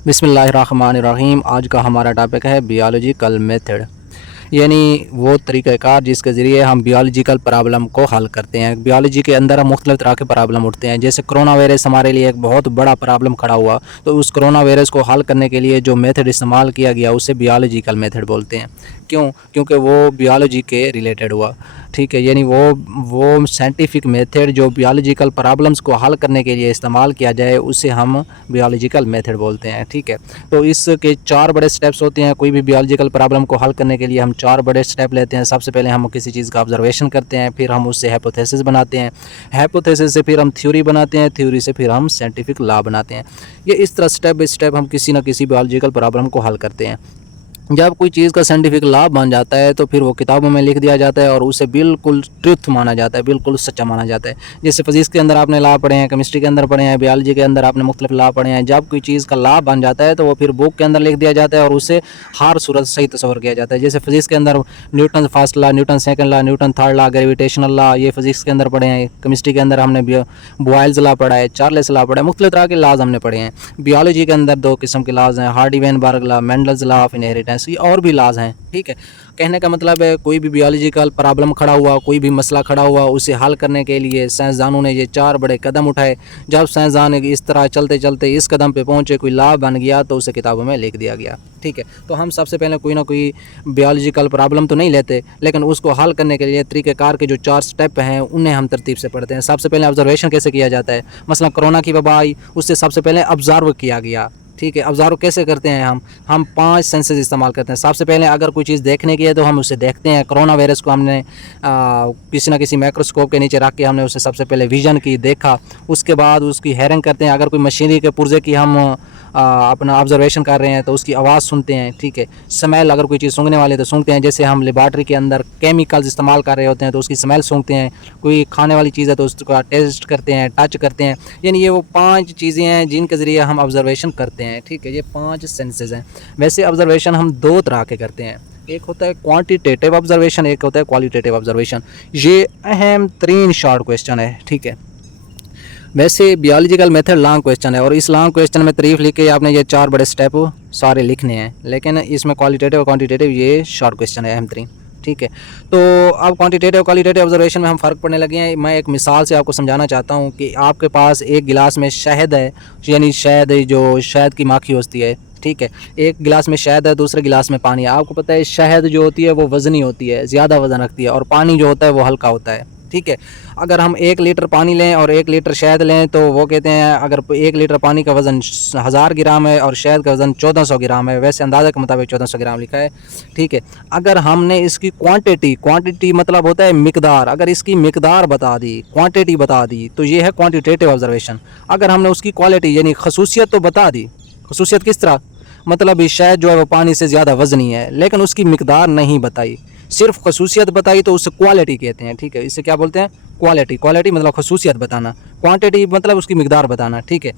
बिस्मिल्लाहिर्रहमानिर्रहीम। आज का हमारा टॉपिक है बियोलॉजिकल मेथड, यानी वो तरीक़ाकार जिसके ज़रिए हम बियोलॉजिकल प्रॉब्लम को हल करते हैं। बियोलॉजी के अंदर हम मुख्तलिफ़ तरह के प्रॉब्लम उठते हैं, जैसे कोरोना वायरस हमारे लिए एक बहुत बड़ा प्रॉब्लम खड़ा हुआ, तो उस कोरोना वायरस को हल करने के लिए जो मेथड इस्तेमाल किया गया उसे बियोलॉजिकल मेथड बोलते हैं। क्यों? क्योंकि वो बियोलॉजी के रिलेटेड हुआ, ठीक है। यानी वो साइंटिफिक मेथड जो बियोलॉजिकल प्रॉब्लम्स को हल करने के लिए इस्तेमाल किया जाए उसे हम बियोलॉजिकल मेथड बोलते हैं, ठीक है। तो इसके 4 बड़े स्टेप्स होते हैं। कोई भी बियोलॉजिकल प्रॉब्लम को हल करने के लिए हम 4 बड़े स्टेप लेते हैं। सबसे पहले हम किसी चीज़ का ऑब्जर्वेशन करते हैं, फिर हम उससे हाइपोथेसिस बनाते हैं, हाइपोथेसिस से फिर हम थ्योरी बनाते हैं, थ्योरी से फिर हम साइंटिफिक लॉ बनाते हैं। ये इस तरह स्टेप बाय स्टेप हम किसी न किसी बियोलॉजिकल प्रॉब्लम को हल करते हैं। जब कोई चीज़ का साइंटिफिक लॉ बन जाता है तो फिर वो किताबों में लिख दिया जाता है और उसे बिल्कुल ट्रुथ माना जाता है, बिल्कुल सच्चा माना जाता है। जैसे फिजिक्स के अंदर आपने लॉ पढ़े हैं, केमिस्ट्री के अंदर पढ़े हैं, बियोलॉजी के अंदर आपने मुख्तलिफ लॉ पढ़े हैं। जब कोई चीज़ का लॉ बन जाता है तो वो फिर बुक के अंदर लिख दिया जाता है और उसे हर सूरत सही तस्वर किया जाता है। जैसे फिजिक्स के अंदर Newton first law, Newton second law, Newton third law, gravitational law, ये फिजिक्स के अंदर पढ़े हैं। केमिस्ट्री के अंदर हमने बॉयल्स लॉ पढ़ा है, चार्ल्स लॉ पढ़ा है, मुख्तलिफ तरह के लॉज हमने पढ़े हैं। बियोलॉजी के अंदर 2 किस्म के लॉज हैं, Hardy-Weinberg law, Mendel's law of inheritance, ये और भी लॉज हैं, ठीक है। कहने का मतलब है कोई भी बियोलॉजिकल प्रॉब्लम खड़ा हुआ, कोई भी मसला खड़ा हुआ, उसे हल करने के लिए साइंसदानों ने ये 4 बड़े कदम उठाए। जब साइंसदान इस तरह चलते चलते इस कदम पे पहुंचे, कोई लॉ बन गया तो उसे किताबों में लिख दिया गया, ठीक है। तो हम सबसे पहले कोई ना कोई बियोलॉजिकल प्रॉब्लम तो नहीं लेते, लेकिन उसको हल करने के लिए तरीक़ेकार के जो 4 स्टेप हैं उन्हें हम तरतीब से पढ़ते हैं। सबसे पहले ऑब्जर्वेशन कैसे किया जाता है। मसला कोरोना की वबा आई, उससे सबसे पहले ऑब्जर्व किया गया, ठीक है। ऑब्जर्व कैसे करते हैं हम 5 सेंसेस इस्तेमाल करते हैं। सबसे पहले अगर कोई चीज़ देखने की है तो हम उसे देखते हैं। कोरोना वायरस को हमने किसी न किसी माइक्रोस्कोप के नीचे रख के हमने उसे सबसे पहले विजन की देखा, उसके बाद उसकी हेयरिंग करते हैं। अगर कोई मशीनरी के पुर्जे की हम अपना ऑब्जर्वेशन कर रहे हैं तो उसकी आवाज़ सुनते हैं, ठीक है। स्मेल, अगर कोई चीज़ सूंघने वाली है तो सूंघते हैं। जैसे हम लेबॉर्ट्री के अंदर केमिकल्स इस्तेमाल कर रहे होते हैं तो उसकी स्मेल सूंघते हैं। कोई खाने वाली चीज़ है तो उसका टेस्ट करते हैं, टच करते हैं। यानी ये वो 5 चीज़ें हैं जिनके ज़रिए हम ऑब्जर्वेशन करते हैं, ठीक है। ये 5 सेंसेस हैं। वैसे ऑब्जर्वेशन हम 2 तरह के करते हैं, एक होता है क्वांटिटेटिव ऑब्जर्वेशन, एक होता है क्वालिटेटिव ऑब्जर्वेशन। ये अहम 3 शॉर्ट क्वेश्चन है, ठीक है। वैसे बियोलॉजिकल मेथड लॉन्ग क्वेश्चन है और इस लॉन्ग क्वेश्चन में तारीफ लिख के आपने ये 4 बड़े स्टेप सारे लिखने हैं, लेकिन इसमें क्वालिटेटिव और क्वांटिटेटिव ये शॉर्ट क्वेश्चन है, अहम 3, ठीक है। तो अब क्वांटिटेटिव क्वालिटेटिव ऑब्जर्वेशन में हम फ़र्क पढ़ने लगे हैं। मैं एक मिसाल से आपको समझाना चाहता हूँ कि आपके पास एक गिलास में शहद है, यानी शहद जो शहद की माखी होती है, ठीक है। एक गिलास में शहद है, दूसरे गिलास में पानी है। आपको पता है शहद जो होती है वो वज़नी होती है, ज़्यादा वज़न रखती है, और पानी जो होता है वो हल्का होता है, ठीक है। अगर हम 1 लीटर पानी लें और 1 लीटर शहद लें तो वो कहते हैं अगर 1 लीटर पानी का वज़न 1000 ग्राम है और शहद का वज़न 1400 ग्राम है, वैसे अंदाज़े के मुताबिक 1400 ग्राम लिखा है, ठीक है। अगर हमने इसकी क्वांटिटी मतलब होता है मिकदार, अगर इसकी मिकदार बता दी, क्वांटिटी बता दी, तो ये है क्वांटिटेटिव ऑब्जर्वेशन। अगर हमने उसकी क्वालिटी यानी खसूसियत तो बता दी, खसूसियत किस तरह, मतलब शहद जो है वो पानी से ज़्यादा वज़नी है, लेकिन उसकी मिकदार नहीं बताई, सिर्फ खसूसियत बताई, तो उससे क्वालिटी कहते हैं, ठीक है। इससे क्या बोलते हैं, क्वालिटी मतलब खसूसियत बताना, क्वांटिटी मतलब उसकी मिकदार बताना, ठीक है।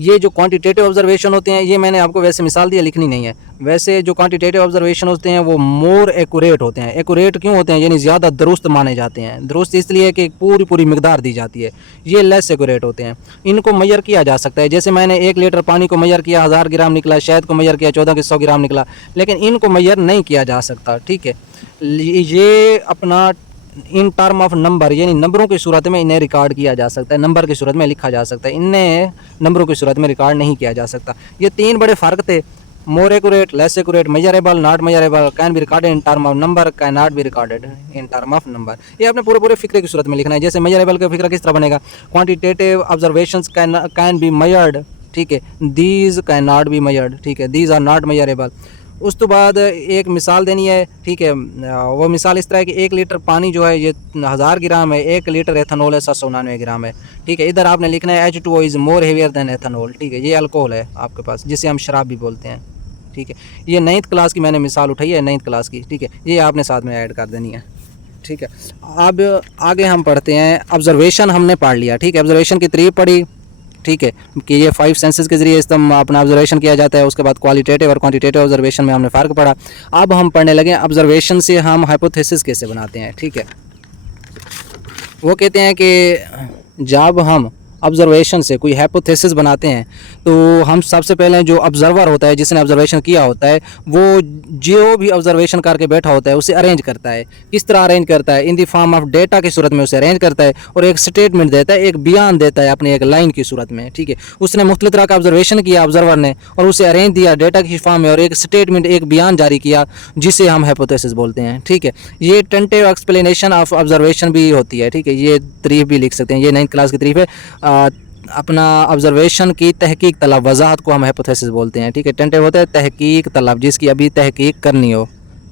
ये जो क्वांटिटेटिव ऑब्जर्वेशन होते हैं, ये मैंने आपको वैसे मिसाल दिया, लिखनी नहीं है। वैसे जो क्वांटिटेटिव ऑब्जर्वेशन होते हैं वो मोर एक्यूरेट होते हैं। एक्यूरेट क्यों होते हैं, यानी ज़्यादा दुरुस्त माने जाते हैं। दुरुस्त इसलिए कि पूरी मिकदार दी जाती है। ये लेस एक्यूरेट होते हैं, इनको मेजर किया जा सकता है। जैसे मैंने 1 लीटर पानी को मेजर किया, 1000 ग्राम निकला, शहद को मेजर किया, 1400 ग्राम निकला, लेकिन इनको मेजर नहीं किया जा सकता, ठीक है। ये अपना इन टर्म ऑफ नंबर, यानी नंबरों की सूरत में इन्हें रिकॉर्ड किया जा सकता है, नंबर की सूरत में लिखा जा सकता है, इन्हें नंबरों की सूरत में रिकॉर्ड नहीं किया जा सकता। ये 3 बड़े फ़र्क थे, more accurate, less accurate, measurable, not measurable, can be recorded in term of number, can not be recorded in term of number. ये आपने पूरे फिक्रे की सूरत में लिखना है। जैसे मेजरेबल का फिक्रा किस तरह बनेगा, quantitative observations can be measured, ठीक है, these can not be measured, ठीक है, दीज आर नॉट मेजरेबल। उस तो बाद एक मिसाल देनी है, ठीक है। वो मिसाल इस तरह है कि 1 लीटर पानी जो है ये 1000 ग्राम है, 1 लीटर एथेनॉल है 799 ग्राम है, ठीक है। इधर आपने लिखना है H2O is more heavier than ethanol, ठीक है। ये अल्कोहल है आपके पास, जिसे हम शराब भी बोलते हैं, ठीक है। ये 9th क्लास की मैंने मिसाल उठाई है, 9th क्लास की, ठीक है। ये आपने साथ में ऐड कर देनी है, ठीक है। अब आगे हम पढ़ते हैं, ऑब्जर्वेशन हमने पढ़ लिया, ठीक है। ऑब्जर्वेशन की तारीफ पढ़ी, ठीक है, कि ये 5 सेंसेस के ज़रिए अपना ऑब्जर्वेशन किया जाता है। उसके बाद क्वालिटेटिव और क्वांटिटेटिव ऑब्जर्वेशन में हमने फ़र्क पढ़ा। अब हम पढ़ने लगे ऑब्जर्वेशन से हम हाइपोथेसिस कैसे बनाते हैं, ठीक है। वो कहते हैं कि जब हम ऑब्जर्वेशन से कोई हाइपोथेसिस बनाते हैं तो हम सबसे पहले जो ऑब्जर्वर होता है जिसने ऑब्जर्वेशन किया होता है वो जो भी ऑब्जर्वेशन करके बैठा होता है उसे अरेंज करता है। किस तरह अरेंज करता है? In the form of data की सूरत में उसे अरेंज करता है और एक स्टेटमेंट देता है, एक बयान देता है अपनी एक लाइन की सूरत में। ठीक है, उसने मुख्तलिफ तरह का ऑब्जर्वेशन किया ऑब्जर्वर ने और उसे अरेंज दिया डेटा की फॉर्म में और एक स्टेटमेंट, एक बयान जारी किया जिसे हम हाइपोथेसिस बोलते हैं। ठीक है, ये टेंटेटिव एक्सप्लेनेशन ऑफ ऑब्जर्वेशन भी होती है। ठीक है, ये तारीफ भी लिख सकते हैं, ये 9th क्लास की तारीफ है। अपना ऑब्जर्वेशन की तहकीक तलब, वजाहत को हम हाइपोथेसिस बोलते हैं। ठीक है, टेंटेटिव होता है तहकीक तलब, जिसकी अभी तहकीक करनी हो,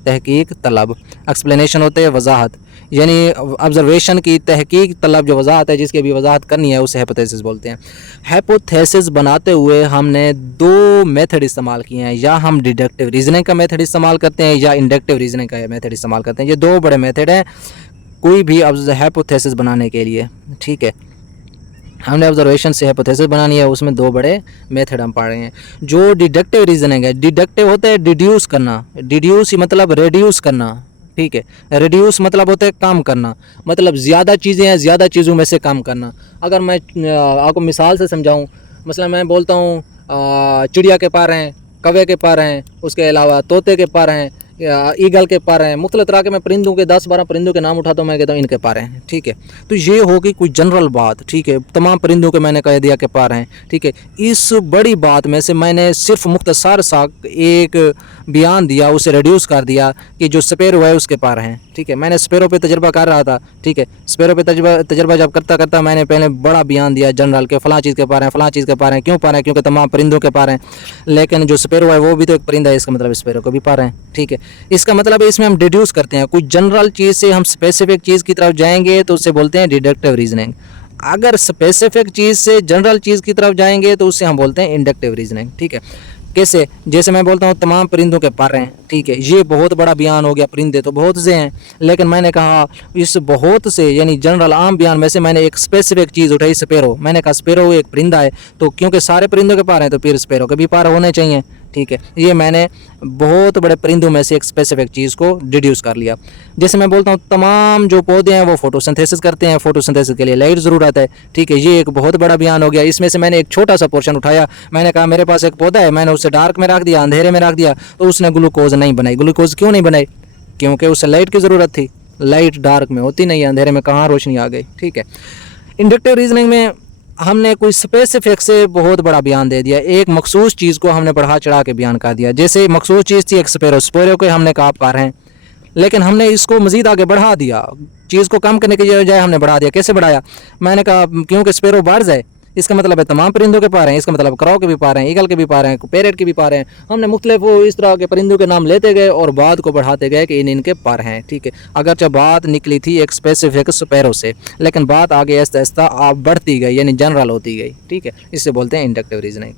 तहकीक तलब। एक्सप्लेनेशन होते हैं वजाहत, यानी ऑब्जर्वेशन की तहकीक तलब जो वजाहत है, जिसकी अभी वजाहत करनी है, उसे हाइपोथेसिस बोलते हैं। हाइपोथेसिस बनाते हुए हमने 2 मेथड इस्तेमाल किए हैं, या हम डिडक्टिव रीजनिंग का मेथड इस्तेमाल करते हैं या इंडक्टिव रीजनिंग का मेथड इस्तेमाल करते हैं। ये 2 बड़े मेथड हैं कोई भी हाइपोथेसिस बनाने के लिए। ठीक है, हमने ऑब्जर्वेशन से हाइपोथेसिस बनानी है, उसमें 2 बड़े मेथड हम पढ़ रहे हैं। जो डिडक्टिव रीजनिंग है, डिडक्टिव होता है डिड्यूस करना, डिड्यूस मतलब रेड्यूस करना। ठीक है, रेड्यूस मतलब होता है कम करना, मतलब ज़्यादा चीज़ें हैं, ज़्यादा चीज़ों में से कम करना। अगर मैं आपको मिसाल से समझाऊँ, मसलन मैं बोलता हूँ चिड़िया के पर हैं, कौवे के पर हैं, उसके अलावा तोते के पर हैं, ईगल के पर हैं, मुख्तलिफ तरह के मैं परिंदों के 10-12 परिंदों के नाम उठाता हूँ, मैं कहता हूँ इनके पर हैं। ठीक है, तो ये होगी कोई जनरल बात। ठीक है, तमाम परिंदों के मैंने कह दिया के पर हैं। ठीक है, इस बड़ी बात में से मैंने सिर्फ मुख्तसर सा एक बयान दिया, उसे रिड्यूस कर दिया कि जो स्पैरो है उसके पर हैं। ठीक है, मैंने स्पैरो पे तजर्बा कर रहा था। ठीक है, स्पैरो पे तजर्बा जब करता करता मैंने पहले बड़ा बयान दिया जनरल के फ़लाँ चीज़ के पर हैं, फ़लाँ चीज़ के पर हैं। क्यों पर हैं? क्योंकि तमाम परिंदों के पर हैं, लेकिन जो स्पैरो है वो भी तो एक परिंदा है, इसका मतलब स्पैरो को भी पर हैं। ठीक है, इसका मतलब है इसमें हम डिड्यूस करते हैं, कोई जनरल चीज़ से हम स्पेसिफिक चीज़ की तरफ जाएंगे तो उसे बोलते हैं डिडक्टिव रीजनिंग। अगर स्पेसिफिक चीज़ से जनरल चीज़ की तरफ जाएंगे तो उससे हम बोलते हैं इंडक्टिव रीजनिंग। ठीक है, कैसे? जैसे मैं बोलता हूँ तमाम परिंदों के पर हैं। ठीक है, ये बहुत बड़ा बयान हो गया, परिंदे तो बहुत से हैं, लेकिन मैंने कहा इस बहुत से यानी जनरल आम बयान में से मैंने एक स्पेसिफिक चीज़ उठाई, स्पैरो। मैंने कहा स्पैरो एक परिंदा है, तो क्योंकि सारे परिंदों के पर हैं तो फिर स्पैरो के भी पर होने चाहिए। ठीक है, ये मैंने बहुत बड़े परिंदों में से एक स्पेसिफिक चीज़ को डिड्यूस कर लिया। जैसे मैं बोलता हूँ तमाम जो पौधे हैं वो फोटोसिंथेसिस करते हैं, फोटोसिंथेसिस के लिए लाइट ज़रूरत है। ठीक है, ये एक बहुत बड़ा बयान हो गया। इसमें से मैंने एक छोटा सा पोर्शन उठाया, मैंने कहा मेरे पास एक पौधा है, मैंने उसे डार्क में रख दिया, अंधेरे में रख दिया, तो उसने ग्लूकोज नहीं बनाई। ग्लूकोज क्यों नहीं बनाई? क्योंकि उसे लाइट की ज़रूरत थी, लाइट डार्क में होती नहीं है, अंधेरे में कहाँ रोशनी आ गई। ठीक है, इंडक्टिव रीजनिंग में हमने कोई स्पेसिफिक से बहुत बड़ा बयान दे दिया, एक मखसूस चीज़ को हमने बढ़ा चढ़ा के बयान कर दिया। जैसे मखसूस चीज़ थी एक स्पैरो, स्पैरो को हमने कहा पर हैं, लेकिन हमने इसको मज़ीद आगे बढ़ा दिया, चीज़ को कम करने की बजाय हमने बढ़ा दिया। कैसे बढ़ाया? मैंने कहा क्योंकि स्पैरो बर्ड्स है, इसका मतलब है तमाम परिंदों के पर हैं, इसका मतलब क्रॉ के भी पर हैं, ईगल के भी पर हैं, पैरेट के भी पर हैं। हमने मुख्तलिफ इस तरह के परिंदों के नाम लेते गए और बात को बढ़ाते गए कि इनके पर हैं। ठीक है, अगरचे बात निकली थी एक स्पेसिफिक स्पैरो से, लेकिन बात आगे आहिस्ता आहिस्ता बढ़ती गई, यानी जनरल होती गई। ठीक है, इससे बोलते हैं इंडक्टिव रीजनिंग।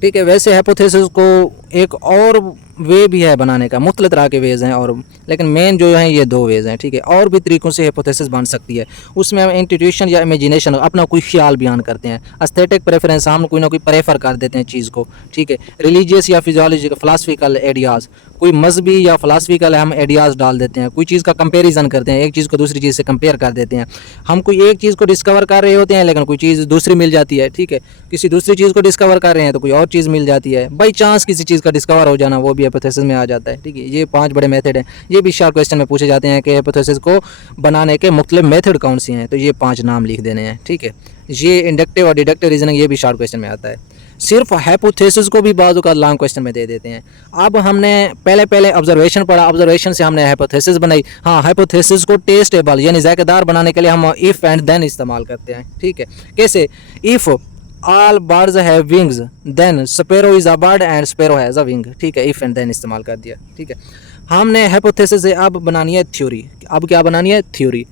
ठीक है, वैसे हाइपोथेसिस को एक और वे भी है बनाने का, मुख्तलिफ तरह के वेज़ हैं, और लेकिन मेन जो हैं ये 2 वेज़ हैं। ठीक है, और भी तरीक़ों से हाइपोथेसिस बन सकती है। उसमें हम इंट्यूशन या इमेजिनेशन, अपना कोई ख्याल बयान करते हैं। एस्थेटिक प्रेफरेंस, हम कोई ना कोई प्रेफर कर देते हैं चीज़ को। ठीक है, रिलीजियस या फिजियोलॉजिकल फ़िलासफ़िकल आइडियाज़, कोई मजहबी या फ़िलासफ़िकल हम आइडियाज़ डाल देते हैं। कोई चीज़ का कंपेरिजन करते हैं, एक चीज़ को दूसरी चीज़ से कंपेयर कर देते हैं। हम कोई एक चीज़ को डिस्कवर कर रहे होते हैं, लेकिन कोई चीज़ दूसरी मिल जाती है। ठीक है, किसी दूसरी चीज़ को डिस्कवर कर रहे हैं तो कोई और चीज़ मिल जाती है। बाई चांस किसी चीज़ का डिस्कवर हो जाना, वो भी हाइपोथेसिस में आ जाता है। ठीक है, ये 5 बड़े मेथड हैं। ये भी शॉर्ट क्वेश्चन में पूछे जाते हैं कि हाइपोथेसिस को बनाने के मुख्तलिफ मेथड कौन सी हैं, तो ये 5 नाम लिख देने हैं। ठीक है, ये इंडक्टिव और डिडक्टिव रीजनिंग ये भी शॉर्ट क्वेश्चन में आता है। सिर्फ हाइपोथेसिस को भी बाज़ औक़ात लॉन्ग क्वेश्चन में दे देते हैं। अब हमने पहले ऑब्जर्वेशन पढ़ा, ऑब्जर्वेशन से हमने हाइपोथेसिस बनाई। हाँ, हाइपोथेसिस को टेस्टेबल यानी जायकेदार बनाने के लिए हम इफ़ एंड देन इस्तेमाल करते हैं। ठीक है, कैसे? If all birds have wings then sparrow is a bird and sparrow has a wing. ठीक है, इफ़ एंड देन इस्तेमाल कर दिया। ठीक है, हमने हाइपोथेसिस से अब बनानी है थ्योरी। अब क्या बनानी है? थ्योरी।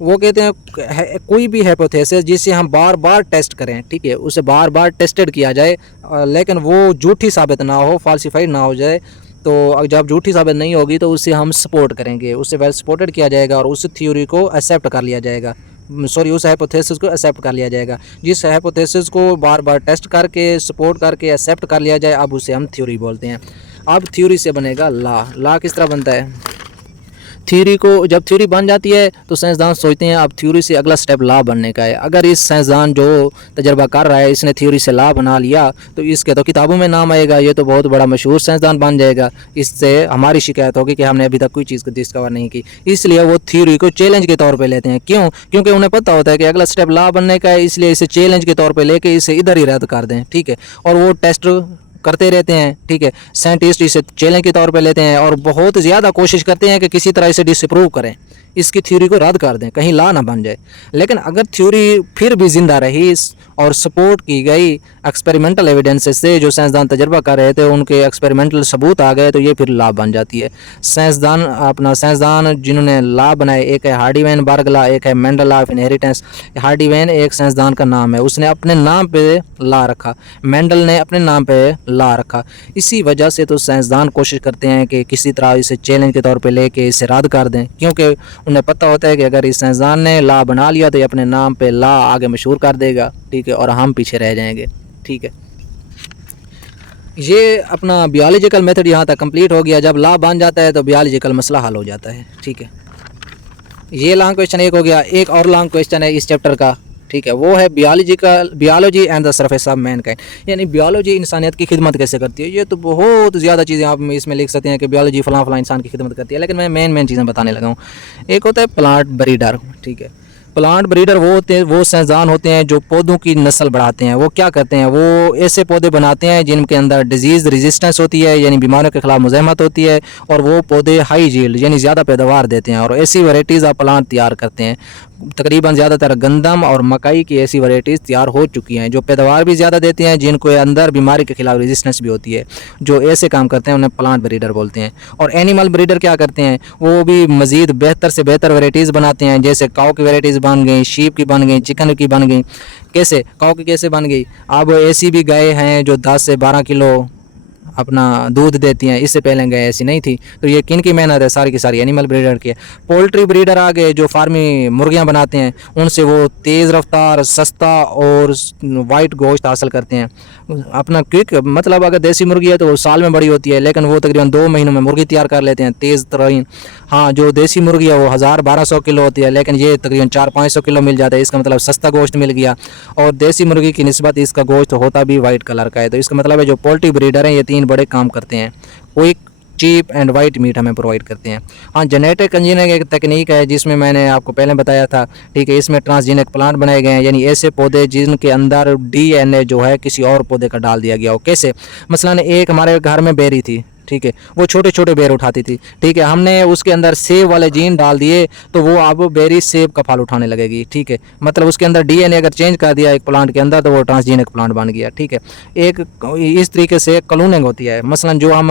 वो कहते हैं कोई भी हाइपोथेसिस जिसे हम बार बार टेस्ट करें। ठीक है, उसे बार बार टेस्टेड किया जाए, लेकिन वो झूठी साबित ना हो, फाल्सीफाइड ना हो जाए। तो जब झूठी साबित नहीं होगी तो उसे हम सपोर्ट करेंगे, उसे वेल सपोर्टेड किया जाएगा और उस थ्योरी को एक्सेप्ट कर लिया जाएगा। उस हाइपोथेसिस को एक्सेप्ट कर लिया जाएगा। जिस हाइपोथेसिस को बार बार टेस्ट करके सपोर्ट करके एक्सेप्ट कर लिया जाए, अब उसे हम थ्योरी बोलते हैं। अब थ्योरी से बनेगा लॉ। लॉ किस तरह बनता है? थ्योरी को जब थ्योरी बन जाती है तो साइंसदान सोचते हैं अब थ्योरी से अगला स्टेप लॉ बनने का है। अगर इस साइंसदान जो तजर्बा कर रहा है इसने थ्योरी से लॉ बना लिया तो इसके तो किताबों में नाम आएगा, ये तो बहुत बड़ा मशहूर साइंसदान बन जाएगा। इससे हमारी शिकायत होगी कि हमने अभी तक कोई चीज़ को डिस्कवर नहीं की। इसलिए वो थ्योरी को चैलेंज के तौर पर लेते हैं। क्यों? क्योंकि उन्हें पता होता है कि अगला स्टेप लॉ बनने का है, इसलिए इसे चैलेंज के तौर पर लेके इसे इधर ही रद्द कर दें। ठीक है, और वो टेस्ट करते रहते हैं। ठीक है, साइंटिस्ट इसे चैलेंज के तौर पे लेते हैं और बहुत ज़्यादा कोशिश करते हैं कि किसी तरह इसे डिसअप्रूव करें, इसकी थ्योरी को रद्द कर दें, कहीं ला ना बन जाए। लेकिन अगर थ्योरी फिर भी ज़िंदा रही और सपोर्ट की गई एक्सपेरिमेंटल एविडेंसेस से, जो साइंसदान तजर्बा कर रहे थे उनके एक्सपेरिमेंटल सबूत आ गए, तो ये फिर ला बन जाती है। साइंसदान जिन्होंने ला बनाए, एक है हार्डी-वेन बर्गला, एक है Mendel law of inheritance. Hardy-when एक साइंसदान का नाम है, उसने अपने नाम पे ला रखा, मेंडल ने अपने नाम पे ला रखा। इसी वजह से तो साइंसदान कोशिश करते हैं कि किसी तरह इसे चैलेंज के तौर पे लेके इसे रद्द कर दें, क्योंकि उन्हें पता होता है कि अगर इस साइंसदान ने ला बना लिया तो ये अपने नाम पे ला आगे मशहूर कर देगा। ठीक है, और हम पीछे रह जाएंगे। ठीक है, ये अपना बियोलॉजिकल मेथड यहाँ तक कंप्लीट हो गया। जब ला बन जाता है तो बियोलॉजिकल मसला हल हो जाता है। ठीक है, ये लॉन्ग क्वेश्चन एक हो गया। एक और लॉन्ग क्वेश्चन है इस चैप्टर का। ठीक है, वो है biology and the surface of Mankind, यानी बियोलॉजी इंसानियत की खिदमत कैसे करती है। ये तो बहुत ज़्यादा चीज़ें आप इसमें लिख सकते हैं कि बियोलॉजी फलां इंसान की खिदमत करती है, लेकिन मैं मेन चीज़ें बताने लगा हूँ। एक होता है प्लांट ब्रीडर। ठीक है, प्लांट ब्रीडर वो साइंसदान होते हैं जो पौधों की नस्ल बढ़ाते हैं। वो क्या करते हैं, वो ऐसे पौधे बनाते हैं जिनके अंदर डिजीज़ रेजिस्टेंस होती है, यानी बीमारियों के खिलाफ मुज़ाहमत होती है, और वो पौधे हाई यील्ड यानी ज़्यादा पैदावार देते हैं, और ऐसी वैरायटीज़ ऑफ प्लांट तैयार करते हैं। तकरीबन ज़्यादातर गंदम और मकई की ऐसी वैरायटीज़ तैयार हो चुकी हैं जो पैदावार भी ज़्यादा देती हैं, जिनको अंदर बीमारी के खिलाफ रेजिस्टेंस भी होती है। जो ऐसे काम करते हैं उन्हें प्लांट ब्रीडर बोलते हैं। और एनिमल ब्रीडर क्या करते हैं, वो भी मज़ीद बेहतर से बेहतर वैरायटीज़ बनाते हैं, जैसे काऊ की वैरायटीज़ बन गई, शीप की बन गई, चिकन की बन गई। कैसे काऊ की कैसे बन गई, अब ऐसी भी गाय हैं जो 10 से 12 किलो अपना दूध देती हैं, इससे पहले गाय ऐसी नहीं थी। तो ये किन की मेहनत है, सारी की सारी एनिमल ब्रीडर की है। पोल्ट्री ब्रीडर आ गए जो फार्मी मुर्गियां बनाते हैं, उनसे वो तेज़ रफ्तार, सस्ता और वाइट गोश्त हासिल करते हैं। अपना क्विक मतलब अगर देसी मुर्गी है तो वो साल में बड़ी होती है, लेकिन वो तकरीबन 2 महीनों में मुर्गी तैयार कर लेते हैं तेज़ तरीन। हाँ, जो देसी मुर्गी है वो 1000-1200 किलो होती है, लेकिन ये तकरीबन 400-500 किलो मिल जाता है। इसका मतलब सस्ता गोश्त मिल गया, और देसी मुर्गी की निस्बत इसका गोश्त होता भी वाइट कलर का है। तो इसका मतलब है जो पोल्ट्री ब्रीडर हैं ये 3 बड़े काम करते हैं। Quick, cheap and white meat हमें प्रोवाइड करते हैं। हाँ, जेनेटिक इंजीनियरिंग एक तकनीक है जिसमें मैंने आपको पहले बताया था। ठीक है, इसमें ट्रांसजेनिक प्लांट बनाए गए हैं, यानी ऐसे पौधे जिनके अंदर डीएनए जो है किसी और पौधे का डाल दिया गया हो। कैसे, मसलन एक हमारे घर में बेरी थी, ठीक है, वो छोटे छोटे बेर उठाती थी। ठीक है, हमने उसके अंदर सेब वाले जीन डाल दिए तो वो अब बेरी सेब का फल उठाने लगेगी। ठीक है, मतलब उसके अंदर डीएनए अगर चेंज कर दिया एक प्लांट के अंदर तो वो ट्रांसजेनिक प्लांट बन गया। ठीक है, एक इस तरीके से क्लोनिंग होती है। मसलन जो हम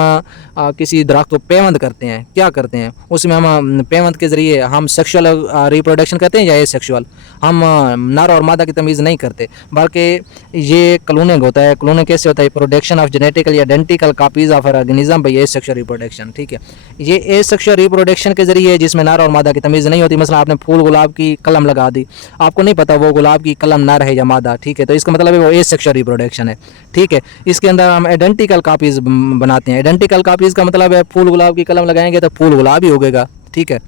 किसी दरख्त को पेवंद करते हैं, क्या करते हैं उसमें हम पेवंद के ज़रिए हम सेक्शुअल रिप्रोडक्शन करते हैं या एसेक्सुअल, हम नर और मादा की तमीज़ नहीं करते, बल्कि ये क्लोनिंग होता है। क्लोनिंग कैसे होता है, production of genetically identical copies of organism by asexual reproduction. ठीक है, ये एसेक्सुअल रिप्रोडक्शन के ज़रिए जिसमें नर और मादा की तमीज़ नहीं होती। मसलन आपने फूल गुलाब की कलम लगा दी, आपको नहीं पता वो गुलाब की कलम नर है या मादा। ठीक है, तो इसका मतलब है वो एसेक्सुअल रिप्रोडक्शन है। ठीक है, इसके अंदर हम आइडेंटिकल कॉपीज़ बनाते हैं। आइडेंटिकल कॉपीज़ का मतलब है फूल गुलाब की कलम लगाएंगे तो फूल गुलाब ही उगेगा। ठीक है,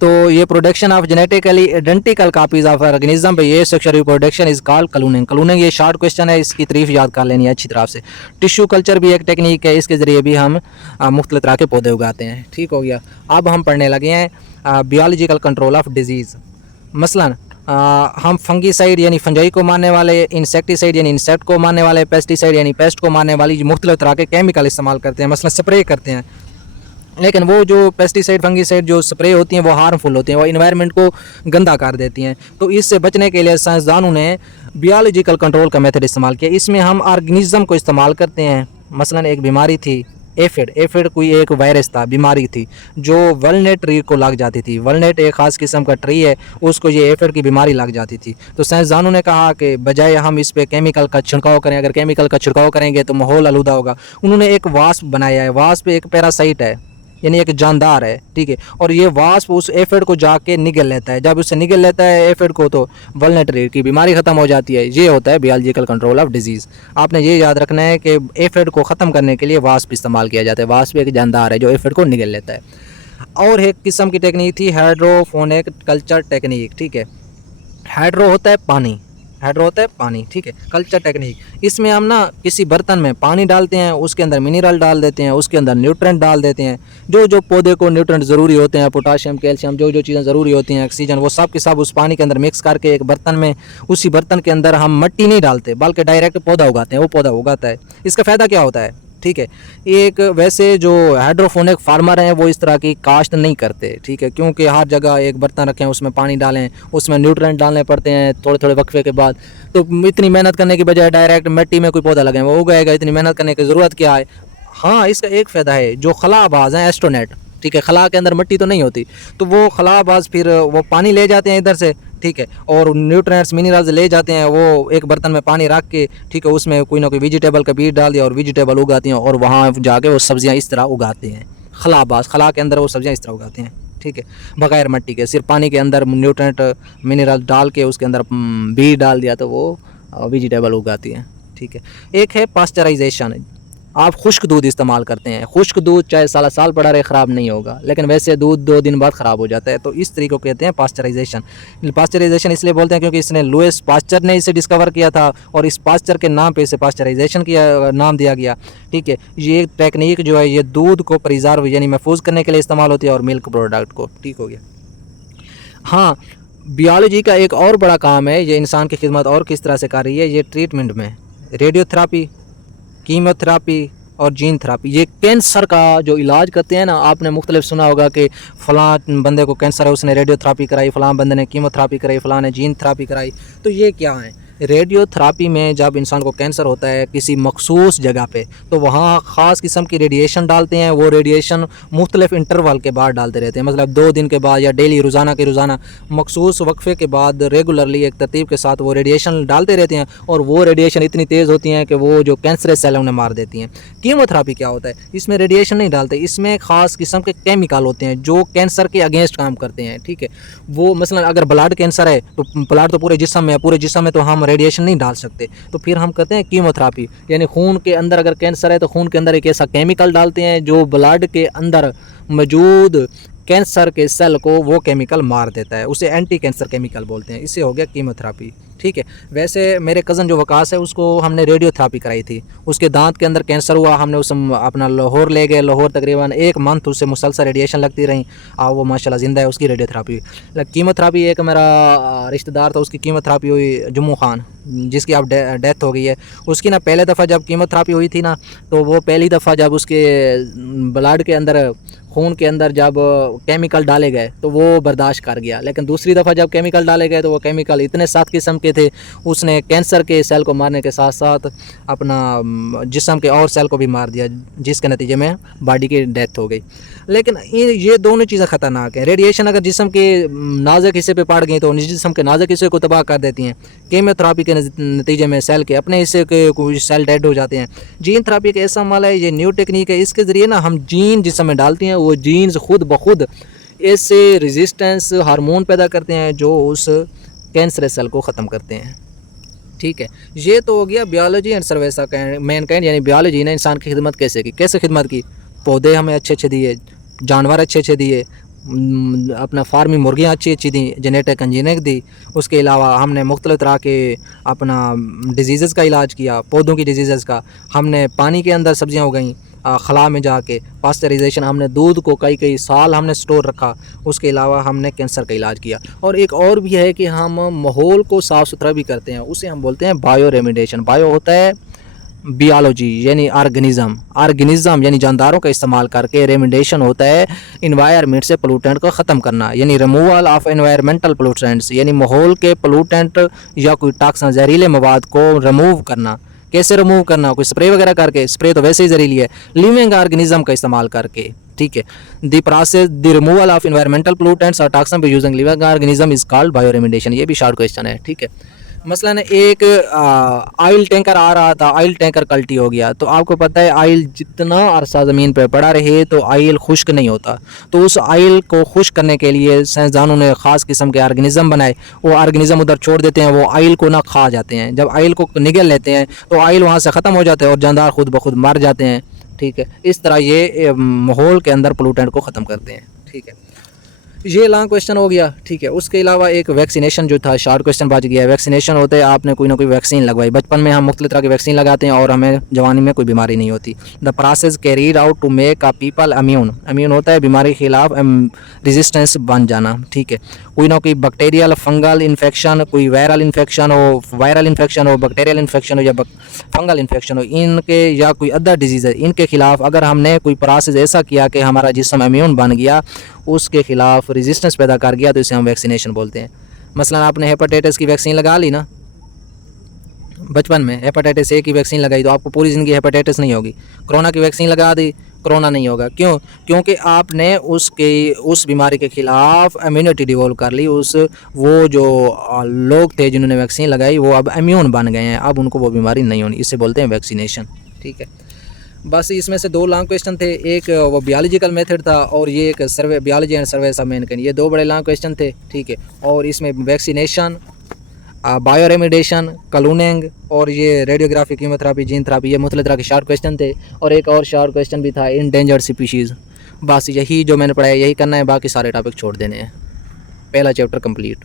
तो ये production of genetically identical copies of organism पे ये sexual reproduction is called cloning. Cloning ये शॉर्ट क्वेश्चन है, इसकी तारीफ याद कर लेनी है अच्छी तरह से। टिश्यू कल्चर भी एक टेक्निक है, इसके ज़रिए भी हम मुख्तलिफ तरह के पौधे उगाते हैं। ठीक हो गया, अब हम पढ़ने लगे हैं बियोलॉजिकल कंट्रोल ऑफ डिजीज़। मसलन हम फंगीसाइड यानी फंजाई को मारने वाले, इंसेक्टिसाइड यानी इंसेक्ट को मारने वाले, पेस्टिसाइड यानी पेस्ट को मारने वाली मुख्तलिफ तरह के केमिकल इस्तेमाल करते हैं, मसलन स्प्रे करते हैं। लेकिन वो जो पेस्टिसाइड फंगीसाइड जो स्प्रे होती हैं वो हार्मफुल होती हैं, वो इन्वायरमेंट को गंदा कर देती हैं। तो इससे बचने के लिए साइंसदानों ने बियोलॉजिकल कंट्रोल का मेथड इस्तेमाल किया। इसमें हम ऑर्गेनिज्म को इस्तेमाल करते हैं। मसलन एक बीमारी थी एफिड कोई एक वायरस था, बीमारी थी जो वॉलनट ट्री को लग जाती थी। वॉलनट एक ख़ास किस्म का ट्री है, उसको ये एफिड की बीमारी लग जाती थी। तो साइंसदानों ने कहा कि बजाय हम इस पे केमिकल का छिड़काव करें, अगर केमिकल का छिड़काव करेंगे तो माहौल आलूदा होगा। उन्होंने एक वास्प बनाया है। वास्प एक पैरासाइट है, यानी एक जानदार है। ठीक है, और ये वास्प उस एफिड को जाके निगल लेता है। जब उससे निगल लेता है एफिड को तो वॉलनट ट्री की बीमारी ख़त्म हो जाती है। ये होता है बियोलॉजिकल कंट्रोल ऑफ डिजीज़। आपने ये याद रखना है कि एफिड को ख़त्म करने के लिए वास्प इस्तेमाल किया जाता है। वास्प एक जानदार है जो एफिड को निगल लेता है। और एक किस्म की टेक्निक थी हाइड्रोफोनिक कल्चर टेक्निक, ठीक है। हाइड्रो होता है पानी, हाइड्रो होता है पानी, ठीक है। कल्चर टेक्निक, इसमें हम ना किसी बर्तन में पानी डालते हैं, उसके अंदर मिनरल डाल देते हैं, उसके अंदर न्यूट्रेंट डाल देते हैं, जो जो पौधे को न्यूट्रेंट ज़रूरी होते हैं, पोटाशियम, कैल्शियम, जो जो चीज़ें ज़रूरी होती हैं, ऑक्सीजन, वो सब के सब उस पानी के अंदर मिक्स करके एक बर्तन में, उसी बर्तन के अंदर हम मिट्टी नहीं डालते बल्कि डायरेक्ट पौधा उगाते हैं, वो पौधा उगाता है। इसका फ़ायदा क्या होता है, ठीक है। एक वैसे जो हाइड्रोफोनिक फार्मर हैं वो इस तरह की काश्त नहीं करते, ठीक है, क्योंकि हर जगह एक बर्तन रखें, उसमें पानी डालें, उसमें न्यूट्रिएंट डालने पड़ते हैं थोड़े थोड़े वक्फे के बाद। तो इतनी मेहनत करने की बजाय डायरेक्ट मिट्टी में कोई पौधा लगाएं, वो उगाएगा, इतनी मेहनत करने की ज़रूरत क्या है। हाँ, इसका एक फ़ायदा है, जो खलाबाज हैं एस्ट्रोनेट, ठीक है, खला के अंदर मिट्टी तो नहीं होती, तो वो खलाबाज फिर वो पानी ले जाते हैं इधर से, ठीक है, और न्यूट्रिएंट्स मिनरल्स ले जाते हैं, वो एक बर्तन में पानी रख के, ठीक है, उसमें कोई ना कोई वेजिटेबल का बीज डाल दिया और वेजिटेबल उगाती हैं, और वहाँ जाके वो सब्जियाँ इस तरह उगाते हैं। खलाबाज, खला के अंदर वो सब्जियाँ इस तरह उगाते हैं, ठीक है, बगैर मिट्टी के, सिर्फ पानी के अंदर न्यूट्रिएंट मिनरल डाल के उसके अंदर बीज डाल दिया तो वो वेजिटेबल उगाती हैं, ठीक है। एक है पास्चराइजेशन, आप खुश्क दूध इस्तेमाल करते हैं, खुश्क दूध चाहे साल साल पड़ा रहे ख़राब नहीं होगा, लेकिन वैसे दूध 2 दिन बाद ख़राब हो जाता है, तो इस तरीके को कहते हैं पास्चराइजेशन। पास्चराइजेशन इसलिए बोलते हैं क्योंकि इसने लुईस पास्चर ने इसे डिस्कवर किया था, और इस पास्चर के नाम पे इसे पास्चराइजेशन किया नाम दिया गया, ठीक है। ये टेक्निक जो है ये दूध को प्रिजर्व यानी महफूज करने के लिए इस्तेमाल होती है, और मिल्क प्रोडक्ट को, ठीक हो गया। हाँ, बियोलॉजी का एक और बड़ा काम है, ये इंसान की खिदमत और किस तरह से कर रही है, ये ट्रीटमेंट में रेडियोथेरापी, कीमोथेरापी और जीन थेरापी, ये कैंसर का जो इलाज करते हैं ना, आपने मुख्तलिफ सुना होगा कि फ़लाँ बंदे को कैंसर है, उसने रेडियोथेरापी कराई, फ़लाँ बंदे ने कीमोथेरापी कराई, फ़लाँ ने जीन थेरापी कराई। तो ये क्या है, रेडियोथेरापी में जब इंसान को कैंसर होता है किसी मखसूस जगह पे, तो वहाँ ख़ास किस्म की रेडिएशन डालते हैं, वो रेडिएशन मुख्तलिफ इंटरवल के बाद डालते रहते हैं, मतलब 2 दिन के बाद या डेली रोज़ाना के रोज़ाना मखसूस वक्फे के बाद रेगुलरली एक तरतीब के साथ वो रेडिएशन डालते रहते हैं, और वो रेडिएशन इतनी तेज़ होती हैं कि वो जो कैंसरस सेल उन्हें मार देती हैं। कीमोथेरापी क्या होता है, इसमें रेडिएशन नहीं डालते, इसमें ख़ास किस्म के केमिकल होते हैं जो कैंसर के अगेंस्ट काम करते हैं, ठीक है। वो मसलन अगर ब्लड कैंसर है तो ब्लड तो पूरे जिस्म में है, पूरे जिस्म में तो हम रेडिएशन नहीं डाल सकते, तो फिर हम कहते हैं कीमोथेरापी, यानी खून के अंदर अगर कैंसर है तो खून के अंदर एक ऐसा केमिकल डालते हैं जो ब्लड के अंदर मौजूद कैंसर के सेल को वो केमिकल मार देता है, उसे एंटी कैंसर केमिकल बोलते हैं, इसे हो गया कीमोथेरापी, ठीक है। वैसे मेरे कज़न जो वकास है उसको हमने रेडियोथेरापी कराई थी, उसके दांत के अंदर कैंसर हुआ, हमने उस अपना लाहौर ले गए, लाहौर तकरीबन 1 मंथ उसे मुसलसल रेडिएशन लगती रही, वो माशाल्लाह ज़िंदा है, उसकी रेडियोथेरापी। कीमोथेरापी एक मेरा रिश्तेदार था, उसकी कीमोथेरापी हुई, जुम्मू खान, जिसकी अब डेथ हो गई है, उसकी ना पहले दफ़ा जब कीमोथेरापी हुई थी ना, तो वो पहली दफ़ा जब उसके ब्लड के अंदर खून के अंदर जब केमिकल डाले गए तो वो बर्दाश्त कर गया, लेकिन दूसरी दफ़ा जब केमिकल डाले गए तो वो केमिकल इतने सख्त किस्म के थे, उसने कैंसर के सेल को मारने के साथ साथ अपना जिस्म के और सेल को भी मार दिया, जिसके नतीजे में बॉडी की डेथ हो गई। लेकिन ये दोनों चीज़ें ख़तरनाक हैं। रेडिएशन अगर जिस्म के नाजुक हिस्से पे पड़ गई तो जिस्म के नाजुक हिस्से को तबाह कर देती हैं, कीमोथेरापी के नतीजे में सेल के अपने हिस्से के कुछ सेल डेड हो जाते हैं। जीन थेरापी का ऐसा मामला है, ये न्यू टेक्निक है, इसके ज़रिए ना हम जीन जिस्म में डालते हैं, वो जीन्स खुद ब खुद ऐसे रेजिस्टेंस हार्मोन पैदा करते हैं जो उस कैंसर सेल को ख़त्म करते हैं, ठीक है। ये तो हो गया बियोलॉजी एंड सर्विस मैनकाइंड, यानी बियोलॉजी ने इंसान की खिदमत कैसे की, कैसे खिदमत की, पौधे हमें अच्छे अच्छे दिए, जानवर अच्छे अच्छे दिए, अपना फार्मिंग मुर्गियाँ अच्छी अच्छी दी, जेनेटिक इंजीनियरिंग दी, उसके अलावा हमने मुख्तलिफ तरह के अपना डिजीज़ का इलाज किया, पौधों की डिजीज़ का, हमने पानी के अंदर सब्जियाँ उगाई, खला में जाके पास्चराइजेशन, हमने दूध को कई कई साल हमने स्टोर रखा, उसके अलावा हमने कैंसर का इलाज किया। और एक और भी है कि हम माहौल को साफ़ सुथरा भी करते हैं, उसे हम बोलते हैं बायो रेमिडेशन। बायो होता है बियोलॉजी यानी ऑर्गेनिज्म यानी जानदारों का इस्तेमाल करके, रेमिडेशन होता है इन्वायरमेंट से पोलूटेंट को ख़त्म करना, यानी रिमूवल ऑफ एनवायरमेंटल पोलूटेंट्स, यानी माहौल के पोलूटेंट या कोई टॉक्सिन जहरीले मवाद को रिमूव करना। कैसे रिमूव करना, कोई स्प्रे वगैरह करके, स्प्रे तो वैसे ही जहरीली है, लिविंग ऑर्गेनिज्म का इस्तेमाल करके, ठीक है। The process the removal of environmental pollutants और toxin by using living organism is called bioremediation. ये भी शॉर्ट क्वेश्चन है, ठीक है। मसलन एक ऑयल टैंकर आ रहा था, ऑयल टैंकर कल्टी हो गया, तो आपको पता है ऑयल जितना अरसा ज़मीन पर पड़ा रहे तो ऑयल खुश्क नहीं होता, तो उस ऑयल को खुश्क करने के लिए साइंसदानों ने ख़ास किस्म के ऑर्गेनिज्म बनाए, वो ऑर्गेनिज्म उधर छोड़ देते हैं, वो ऑयल को ना खा जाते हैं, जब ऑयल को निगल लेते हैं तो ऑयल वहाँ से ख़त्म हो जाता है और जानदार खुद ब खुद मर जाते हैं, ठीक है। इस तरह ये माहौल के अंदर पोलूटेंट को ख़त्म करते हैं। ठीक है, ये लॉन्ग क्वेश्चन हो गया। ठीक है, उसके अलावा एक वैक्सीनेशन जो था, शॉर्ट क्वेश्चन बच गया है। वैक्सीनेशन होते हैं आपने कोई ना कोई वैक्सीन लगवाई, बचपन में हम मुख्तलिफ तरह की वैक्सीन लगाते हैं और हमें जवानी में कोई बीमारी नहीं होती। The process carried out to make a people immune, immune होता है बीमारी के खिलाफ रेजिस्टेंस बन जाना। ठीक है, कोई ना कोई बैक्टीरियल फंगल इन्फेक्शन, कोई वायरल इन्फेक्शन हो, बैक्टीरियल इन्फेक्शन हो या फंगल इन्फेक्शन हो, इनके या कोई अदर डिजीज़ है, इनके खिलाफ अगर हमने कोई प्रोसेस ऐसा किया कि हमारा जिस्म इम्यून बन गया, उसके खिलाफ रेजिस्टेंस पैदा कर गया, तो इसे हम वैक्सीनेशन बोलते हैं। मसलन आपने हेपेटाइटिस की वैक्सीन लगा ली ना बचपन में, हेपेटाइटिस ए की वैक्सीन लगाई तो आपको पूरी ज़िंदगी हेपेटाइटिस नहीं होगी। कोरोना की वैक्सीन लगा दी, कोरोना नहीं होगा। क्यों? क्योंकि आपने उस बीमारी के खिलाफ इम्यूनिटी डेवलप कर ली। वो जो लोग थे जिन्होंने वैक्सीन लगाई वो अब इम्यून बन गए हैं, अब उनको वो बीमारी नहीं होनी, इसे बोलते हैं वैक्सीनेशन। ठीक है, बस इसमें से 2 लॉन्ग क्वेश्चन थे, एक वो बायोलॉजिकल मेथड था और ये एक survey, biology and survey of mankind, ये 2 बड़े लॉन्ग क्वेश्चन थे। ठीक है, और इसमें वैक्सीनेशन, बायो रेमिडेशन, क्लोनिंग और ये रेडियोग्राफी, कीमोथेरेपी, जीन थेरेपी, ये मुख्तलिफ तरह के शॉर्ट क्वेश्चन थे। और एक और शॉर्ट क्वेश्चन भी था, इंडेंजर्ड स्पीशीज़। बस यही जो मैंने पढ़ाया यही करना है, बाकी सारे टॉपिक छोड़ देने हैं। पहला चैप्टर कंप्लीट।